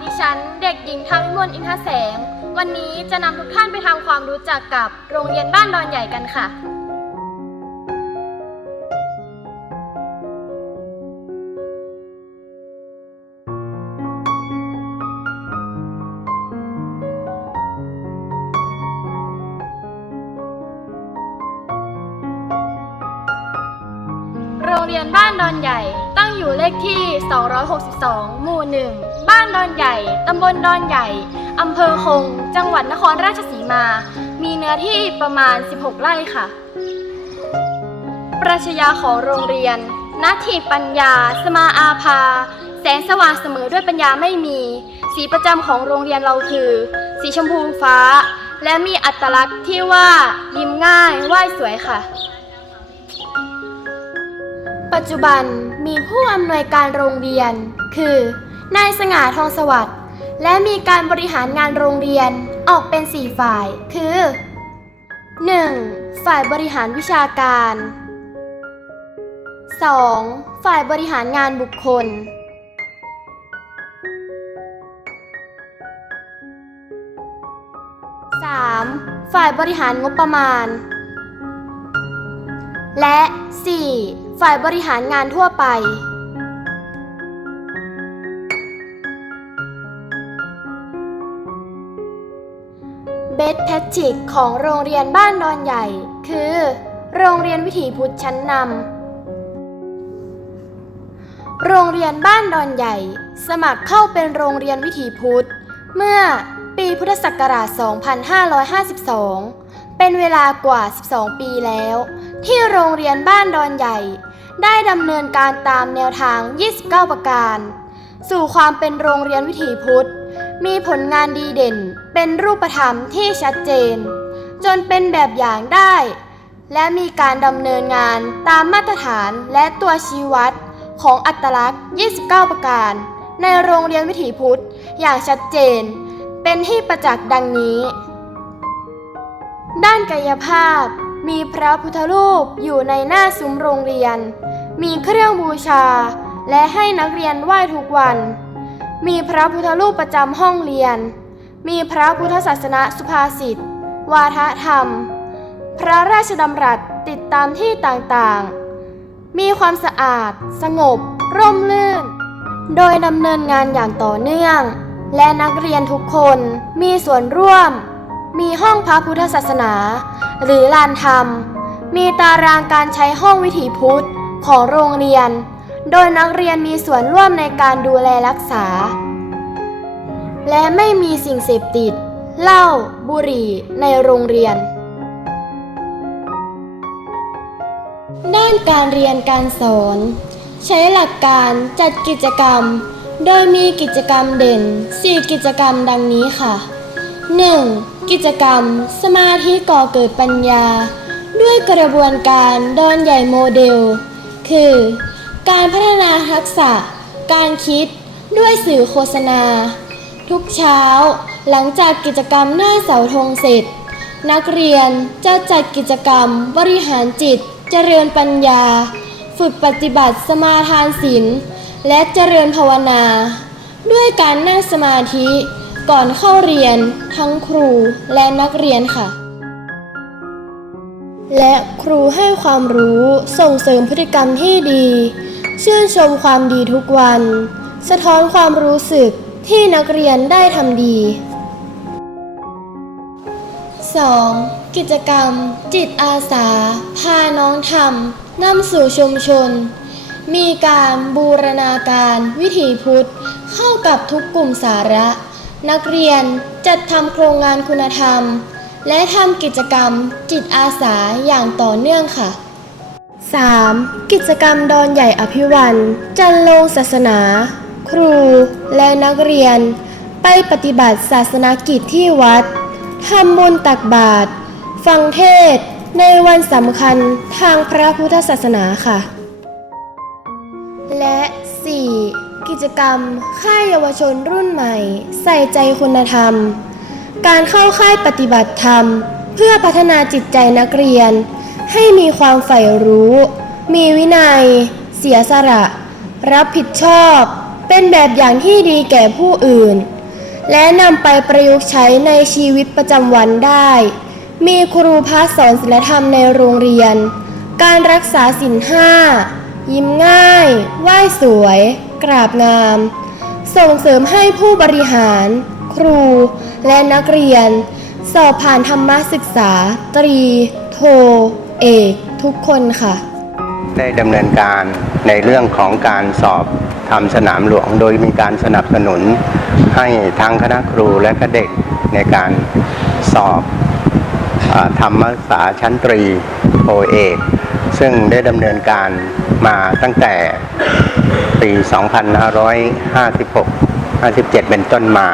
ดิฉันเด็กหญิงทาวิมลอินทแสง วันนี้จะนำทุกท่านไปทำความรู้จักกับโรงเรียนบ้านดอนใหญ่กันค่ะ โรงเรียนบ้านดอนใหญ่ตั้งอยู่เลขที่ 262 หมู่ 1 บ้านดอนใหญ่ ตำบลดอนใหญ่ อำเภอคง จังหวัดนครราชสีมา มีเนื้อที่ประมาณ 16 ไร่ค่ะ ปรัชญาของโรงเรียนนาทีปัญญา สมาอาภา แสงสว่างเสมอด้วยปัญญาไม่มี สีประจำของโรงเรียนเราคือ สีชมพูฟ้า และมีอัตลักษณ์ที่ว่า ยิ้มง่ายไหว้สวยค่ะ ปัจจุบันมีผู้อำนวยการโรงเรียนคือ นายสง่าทองสวัสดิ์และมีการบริหารงานโรงเรียนออกเป็น 4 ฝ่าย คือ 1. ฝ่ายบริหารวิชาการ 2. ฝ่ายบริหารงานบุคคล 3. ฝ่ายบริหารงบประมาณ และ 4. ฝ่ายบริหารงานทั่วไป เบสแพทริกของโรงเรียนบ้านดอนใหญ่ คือ โรงเรียนวิถีพุทธชั้นนำโรงเรียนบ้านดอนใหญ่ สมัครเข้าเป็นโรงเรียนวิถีพุทธ เมื่อปีพุทธศักราช 2552 เป็นเวลากว่า 12 ปีแล้ว ที่โรงเรียนบ้านดอนใหญ่ ได้ดำเนินการตามแนวทาง 29 ประการ สู่ความเป็นโรงเรียนวิถีพุทธ มีผลงานดีเด่น เป็นรูปธรรมที่ชัดเจน จนเป็นแบบอย่างได้ และมีการดำเนินงานตามมาตรฐานและตัวชี้วัดของอัตลักษณ์ 29 ประการ ในโรงเรียนวิถีพุทธอย่างชัดเจน เป็นที่ประจักษ์ดังนี้ ด้านกายภาพ มีพระพุทธรูปอยู่ในหน้าซุ้มโรงเรียน มีเครื่องบูชา และให้นักเรียนไหว้ทุกวัน มีพระพุทธรูปประจำห้องเรียน มีพระพุทธศาสนาสุภาษิต วาทธรรม พระราชดำรัสติดตามที่ต่างๆ มีความสะอาด สงบ ร่มรื่น โดยดำเนินงานอย่างต่อเนื่อง และนักเรียนทุกคนมีส่วนร่วม มีห้องพระพุทธศาสนา หรือลานธรรม มีตารางการใช้ห้องวิถีพุทธของโรงเรียน โดยนักเรียนมีส่วนร่วมในการดูแลรักษา และไม่มีสิ่งเสพติด เหล้า บุหรี่ ในโรงเรียน ด้านการเรียนการสอน ใช้หลักการจัดกิจกรรม โดยมีกิจกรรมเด่น 4 กิจกรรมดังนี้ค่ะ 1. กิจกรรม สมาธิก่อเกิดปัญญา ด้วยกระบวนการดอนใหญ่โมเดล คือ การพัฒนาทักษะ การคิด ด้วยสื่อโฆษณา ทุกเช้า หลังจากกิจกรรมหน้าเสาธงเสร็จ นักเรียนจะจัดกิจกรรม บริหารจิต เจริญปัญญา ฝึกปฏิบัติสมาทานศีลและเจริญภาวนา ด้วยการนั่งสมาธิก่อนเข้าเรียนทั้งครูและนักเรียนค่ะ และครูให้ความรู้ส่งเสริมพฤติกรรมที่ดี ชื่นชมความดีทุกวัน สะท้อนความรู้สึก ที่นักเรียนได้ทำดี 2. กิจกรรม จิตอาสา พาน้องทำนำสู่ชุมชน มีการบูรณาการวิถีพุทธ เข้ากับทุกกลุ่มสาระ นักเรียนจัดทำโครงงานคุณธรรม และทำกิจกรรมจิตอาสาอย่างต่อเนื่องค่ะ 3. กิจกรรมดอนใหญ่อภิวัน จันโลงศาสนา ครูและนักเรียน ไปปฏิบัติศาสนกิจที่วัดทำบุญตักบาตรฟังเทศในวันสำคัญทางพระพุทธศาสนาค่ะ และ 4. กิจกรรม ค่ายเยาวชนรุ่นใหม่ ใส่ใจคุณธรรม การเข้าค่ายปฏิบัติธรรม เพื่อพัฒนาจิตใจนักเรียน ให้มีความใฝ่รู้ มีวินัย เสียสละ รับผิดชอบ เป็นแบบอย่างที่ดีแก่ผู้อื่น และนำไปประยุกต์ใช้ในชีวิตประจำวันได้ มีครูพระสอนศิลธรรมในโรงเรียน การรักษาศีลห้า ยิ้มง่าย ไหว้สวย กราบงาม ส่งเสริมให้ผู้บริหาร ครู และนักเรียน สอบผ่านธรรมศึกษา ตรี โท เอก ทุกคนค่ะ ได้ดำเนินการในเรื่องของการสอบ ทำสนามหลวง โดยมีการสนับสนุนให้ทั้งคณะครูและก็เด็กในการสอบอธรรมศึกษาชั้นตรีโทเอก ซึ่งได้ดำเนินการมาตั้งแต่ปี 2556 57 เป็นต้นมา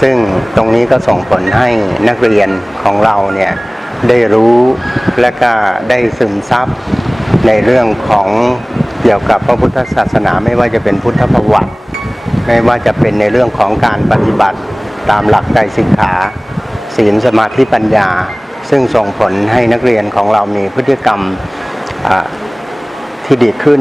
ซึ่งตรงนี้ก็ส่งผลให้นักเรียนของเราเนี่ยได้รู้และก็ได้ซึมซับในเรื่องของ กี่ยวกับพระพุทธศาสนาไม่ว่าจะเป็นพุทธประวัติ ไม่ว่าจะเป็นในเรื่องของการปฏิบัติตามหลักใจสิกขา ศีลสมาธิปัญญา ซึ่งส่งผลให้นักเรียนของเรามีพฤติกรรมที่ดีขึ้น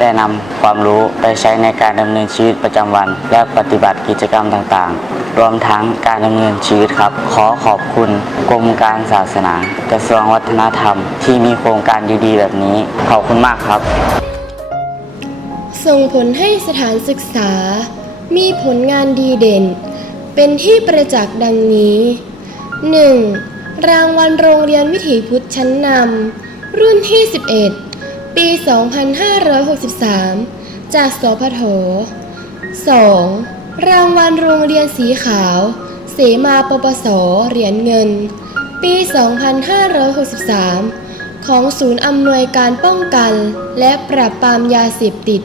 ได้นำความรู้ไปใช้ในการดำเนินชีวิตประจำวัน และปฏิบัติกิจกรรมต่างๆ รวมทั้งการดำเนินชีวิตครับ ขอขอบคุณกรมการศาสนากระทรวงวัฒนธรรม ที่มีโครงการดีๆ แบบนี้ ขอบคุณมากครับ ส่งผลให้สถานศึกษา มีผลงานดีเด่น เป็นที่ประจักษ์ดังนี้ 1. รางวัลโรงเรียนวิถีพุทธชั้นนำรุ่นที่ 11 ปี 2563 จากสพท 2. รางวัลโรงเรียนสีขาว เสมาปปสเหรียญเงิน ปี 2563ของศูนย์อำนวยการป้องกันและปราบปรามยาเสพติด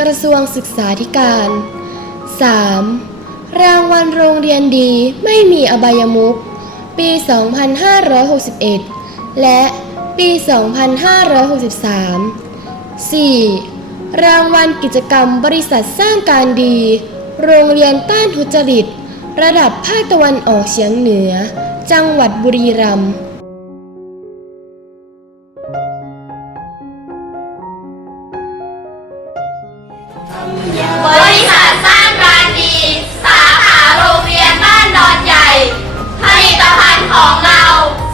กระทรวงศึกษาธิการ 3. รางวัลโรงเรียนดีไม่มีอบายมุขปี 2561 และปี 2563 4. รางวัลกิจกรรมบริษัทสร้างการดี โรงเรียนต้านทุจริต ระดับภาคตะวันออกเฉียงเหนือ จังหวัดบุรีรัมย์ บริษัทสร้างการดี สาขาโรงเรียนบ้านดอนใหญ่ ผลิตภัณฑ์ของเรา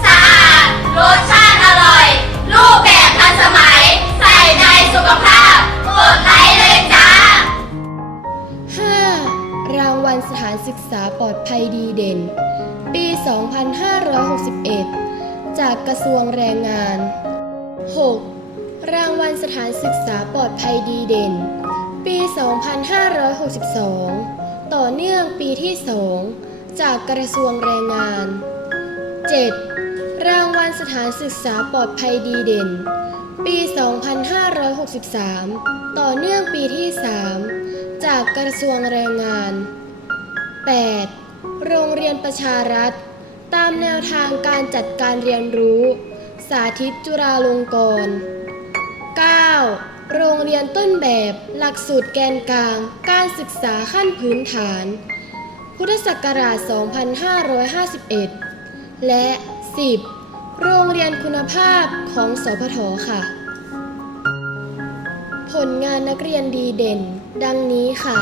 สะอาด รสชาติอร่อย รูปแบบทันสมัย ใส่ใจสุขภาพกดไลค์เลยจ้า 5. รางวัลสถานศึกษาปลอดภัยดีเด่น ปี 2561 จากกระทรวงแรงงาน 6. รางวัลสถานศึกษาปลอดภัยดีเด่น ปี 2562 ต่อเนื่องปีที่ 2 จากกระทรวงแรงงาน 7. รางวัลสถานศึกษาปลอดภัยดีเด่น ปี 2563 ต่อเนื่องปีที่ 3 จากกระทรวงแรงงาน 8. โรงเรียนประชารัฐ ตามแนวทางการจัดการเรียนรู้ สาธิตจุฬาลงกรณ์ 9. โรงเรียนต้นแบบ หลักสูตรแกนกลาง การศึกษาขั้นพื้นฐาน พุทธศักราช 2551 และ 10. โรงเรียนคุณภาพของสพทค่ะ ผลงานนักเรียนดีเด่น ดังนี้ค่ะ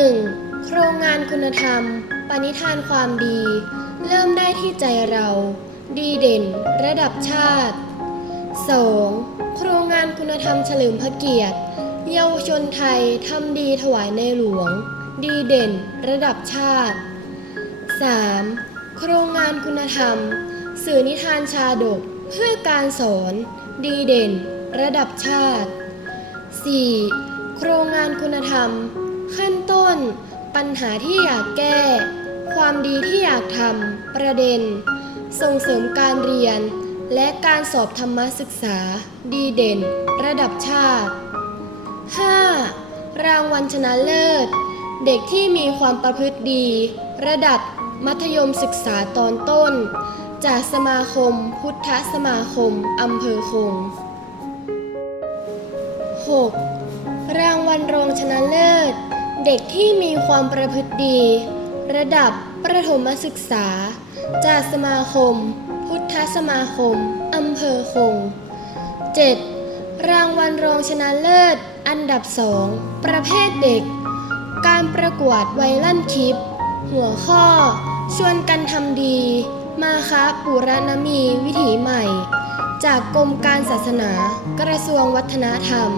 1. โครงงานคุณธรรม ปณิธานความดี เริ่มได้ที่ใจเรา ดีเด่น ระดับชาติ 2. โครงงาน คุณธรรมเฉลิมพระเกียรติ เยาวชนไทยทำดีถวายในหลวง ดีเด่น ระดับชาติ 3. โครงงานคุณธรรม สื่อนิทานชาดก เพื่อการสอน ดีเด่น ระดับชาติ 4. โครงงานคุณธรรม ขั้นต้น ปัญหาที่อยากแก้ ความดีที่อยากทำประเด็น ส่งเสริมการเรียน และการสอบธรรมศึกษาดีเด่น ระดับชาติ 5. รางวัลชนะเลิศ เด็กที่มีความประพฤติดี ระดับมัธยมศึกษาตอนต้น จากสมาคม พุทธสมาคมอำเภอคง 6. รางวัลรองชนะเลิศ เด็กที่มีความประพฤติดี ระดับประถมศึกษา จากสมาคม ทธสมาคม อำเภอคง 7. รางวัลรองชนะเลิศ อันดับ2ประเภทเด็ก การประกวดไวรัลคลิป หัวข้อ ชวนกันทำดี มาคะปุรณมีวิถีใหม่ จากกรมการศาสนากระทรวงวัฒนธรรม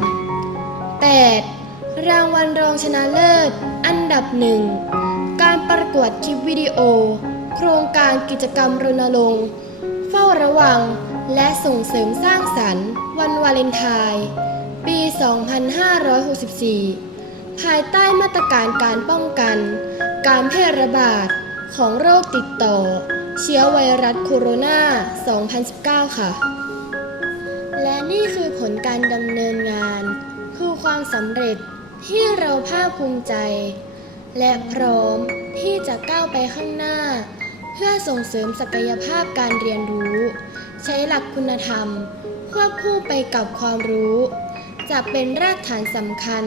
8. รางวัลรองชนะเลิศ อันดับหนึ่งการประกวดคลิปวิดีโอ โครงการกิจกรรมรณรงค์ เฝ้าระวัง และส่งเสริมสร้างสรรค์ วันวาเลนไทน์ปี 2564 ภายใต้มาตรการการป้องกัน การแพร่ระบาดของโรคติดต่อ เชื้อไวรัสโคโรนา 2019 ค่ะ และนี่คือผลการดำเนินงาน คือความสำเร็จที่เราภาคภูมิใจ และพร้อมที่จะก้าวไปข้างหน้า เพื่อส่งเสริมศักยภาพการเรียนรู้ ใช้หลักคุณธรรม ควบคู่ไปกับความรู้ จะเป็นรากฐานสำคัญ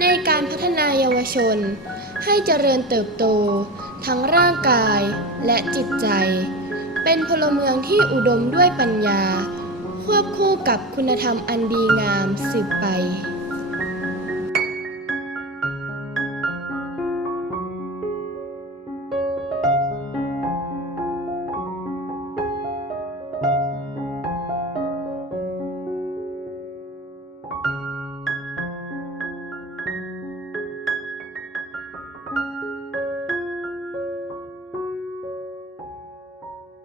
ในการพัฒนาเยาวชน ให้เจริญเติบโต ทั้งร่างกายและจิตใจ เป็นพลเมืองที่อุดมด้วยปัญญา ควบคู่กับคุณธรรมอันดีงามสืบไป